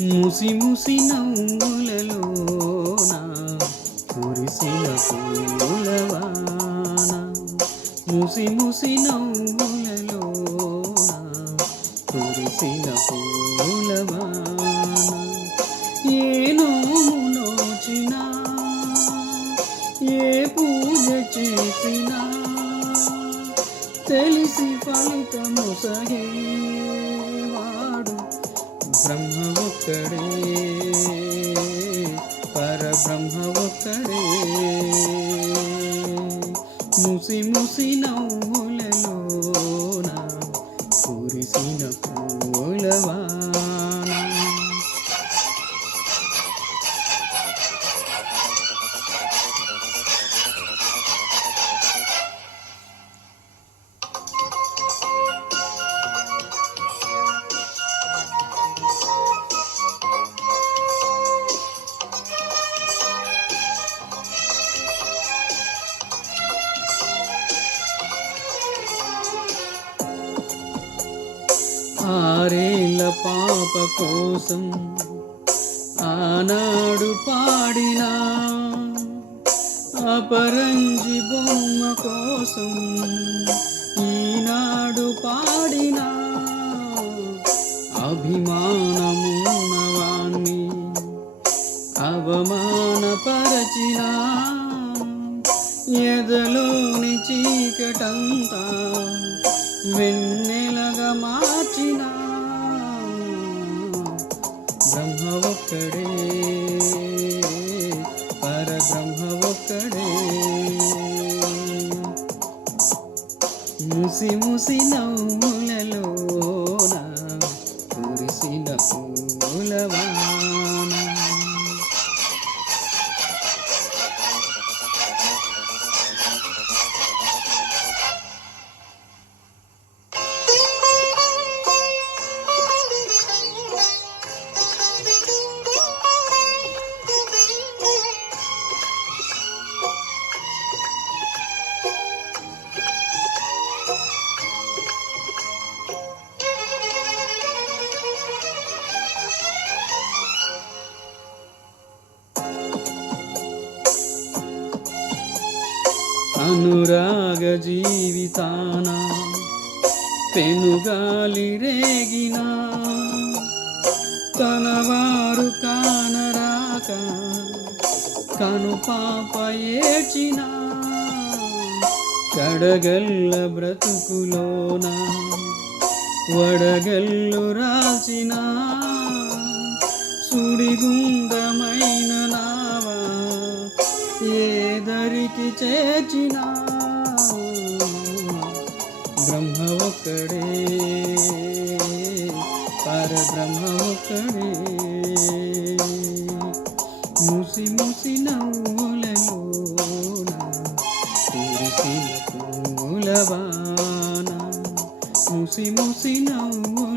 ముసి ముసి నవ్వులలోన? కురిసిన పూలవాన ముసి ముసి నవ్వులలోన? కురిసిన పూలవాన ఏ నోము ఏ పూజ చేసినా తెలిసి ఫలితము సగేవాడు బ్రహ్మ ఒక్కడే. పరబ్రహ్మ ఒక్కడే. ముసి ముసి నవ్వులలో ఆరేళ్ళ పాప కోసం ఆనాడు పాడినా అపరంజి బొమ్మ కోసం ఈనాడు పాడినా అభిమానమున్నవాణ్ణి అవమానపరచినా ఎదలోని చీకటంతా వెన్నెలగా మార్చినా బ్రహ్మ ఒక్కడే పరబ్రహ్మ ఒక్కడే. ముసి ముసి నవ్వులలోన కురిసిన పూలవా అనురాగ జీవితాన పెనుగాలి రేగిన తనవారు కానరాక కను పాప ఏచిన కడగల్ల బ్రతుకులోన వడగల్లు రాచినా ఏదరికి చేర్చిన బ్రహ్మ ఒక్కడే. పరబ్రహ్మ ఒక్కడే. ముసి ముసి నవ్వులలోన కురిసిన పూలవాన ముసి ముసి నవ్వులలోన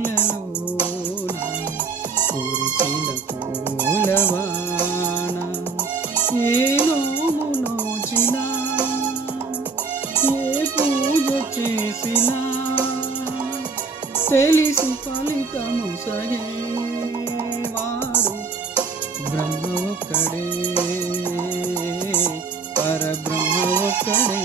చేసి ఫలితము సగేవాడు బ్రహ్మ ఒక్కడే పరబ్రహ్మ ఒక్కడే